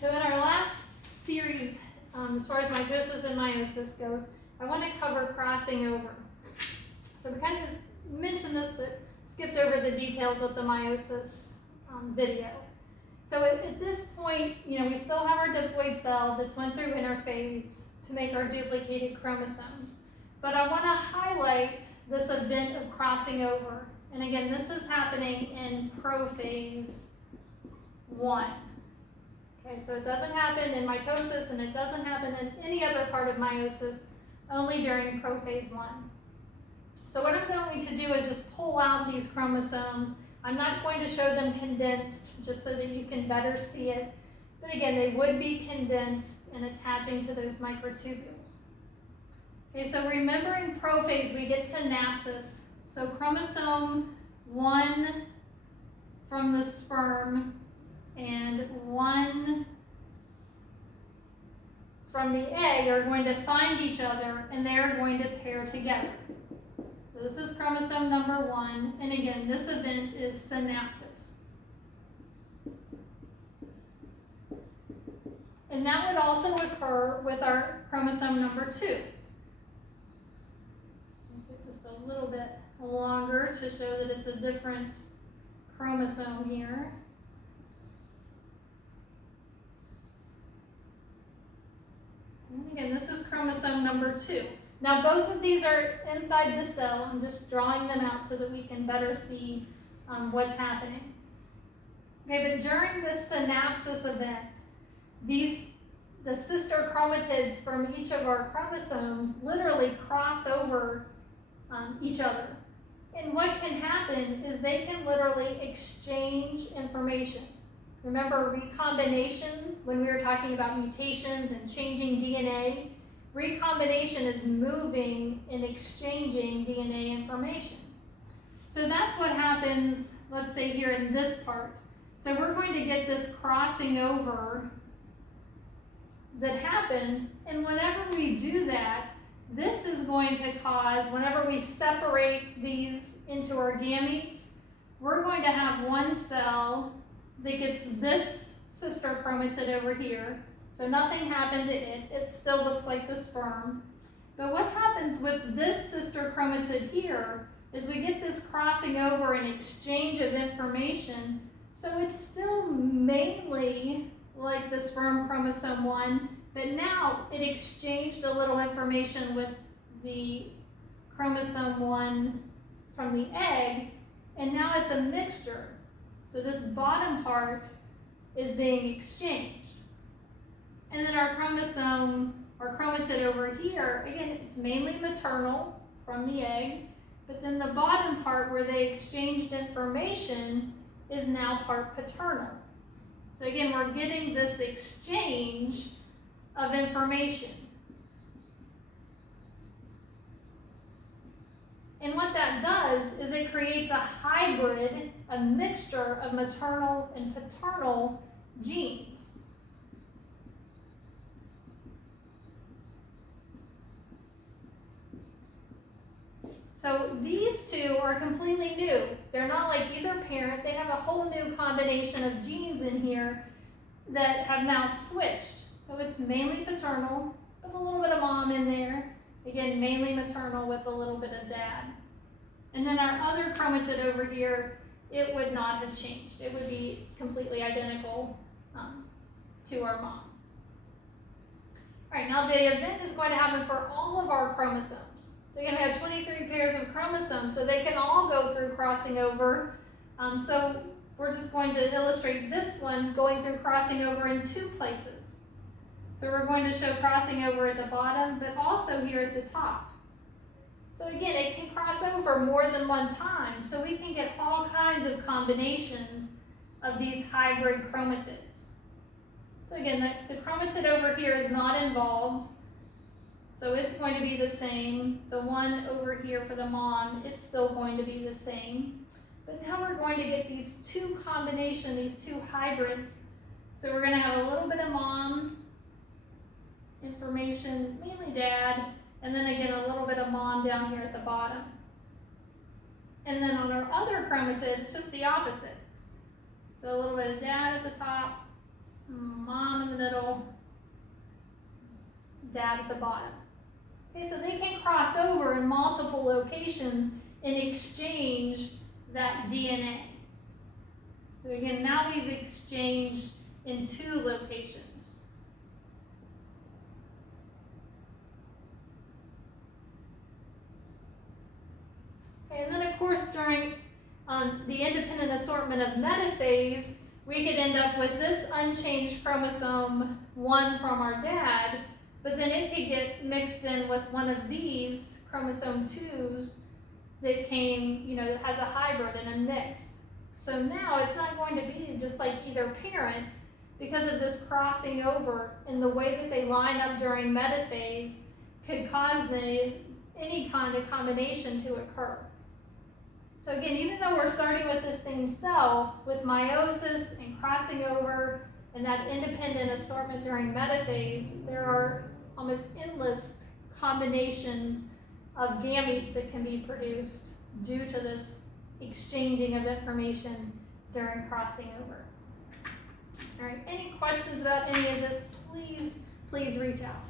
So in our last series, as far as mitosis and meiosis goes, I want to cover crossing over. So we kind of mentioned this, but skipped over the details of the meiosis video. So at this point, we still have our diploid cell that's went through interphase to make our duplicated chromosomes. But I want to highlight this event of crossing over. And again, this is happening in prophase 1. Okay, so it doesn't happen in mitosis and it doesn't happen in any other part of meiosis, only during prophase 1. So what I'm going to do is just pull out these chromosomes. I'm not going to show them condensed just so that you can better see it. But again, they would be condensed and attaching to those microtubules. Okay, so remembering prophase, we get synapsis. So chromosome 1 from the sperm and 1 from the egg are going to find each other and they are going to pair together. So this is chromosome number 1, and again, this event is synapsis. And that would also occur with our chromosome number 2. Just a little bit longer to show that it's a different chromosome here. And again, this is chromosome number 2. Now both of these are inside the cell. I'm just drawing them out so that we can better see what's happening. Okay, but during this synapsis event, the sister chromatids from each of our chromosomes literally cross over each other. And what can happen is they can literally exchange information. Remember recombination, when we were talking about mutations and changing DNA, recombination is moving and exchanging DNA information. So that's what happens, let's say here in this part. So we're going to get this crossing over that happens, and whenever we do that, this is going to cause, whenever we separate these into our gametes, we're going to have one cell that gets this sister chromatid over here. So nothing happened to it. It still looks like the sperm. But what happens with this sister chromatid here is we get this crossing over and exchange of information. So it's still mainly like the sperm chromosome 1, but now it exchanged a little information with the chromosome 1 from the egg, and now it's a mixture. So this bottom part is being exchanged. And then our chromosome, our chromatid over here, again, it's mainly maternal from the egg, but then the bottom part where they exchanged information is now part paternal. So again, we're getting this exchange of information. And what that does is it creates a hybrid, a mixture of maternal and paternal genes. So these two are completely new. They're not like either parent. They have a whole new combination of genes in here that have now switched. So it's mainly paternal, with a little bit of mom in there. Again, mainly maternal with a little bit of dad. And then our other chromatid over here, it would not have changed. It would be completely identical to our mom. All right, now the event is going to happen for all of our chromosomes. So you're going to have 23 pairs of chromosomes, so they can all go through crossing over. So we're just going to illustrate this one going through crossing over in 2 places. So we're going to show crossing over at the bottom, but also here at the top. So again, it can cross over more than one time, so we can get all kinds of combinations of these hybrid chromatids. So again, the chromatid over here is not involved, so it's going to be the same. The one over here for the mom, it's still going to be the same. But now we're going to get these 2 combinations, these 2 hybrids. So we're going to have a little bit of mom information, mainly dad, and then again a little bit of mom down here at the bottom. And then on our other chromatid, it's just the opposite. So a little bit of dad at the top, mom in the middle, dad at the bottom. Okay, so they can cross over in multiple locations and exchange that DNA. So again, now we've exchanged in 2 locations. And then of course during the independent assortment of metaphase, we could end up with this unchanged chromosome 1 from our dad, but then it could get mixed in with one of these chromosome 2s that came, that has a hybrid and a mixed. So now it's not going to be just like either parent, because of this crossing over and the way that they line up during metaphase could cause any kind of combination to occur. So again, even though we're starting with the same cell, with meiosis and crossing over and that independent assortment during metaphase, there are almost endless combinations of gametes that can be produced due to this exchanging of information during crossing over. All right, any questions about any of this, please reach out.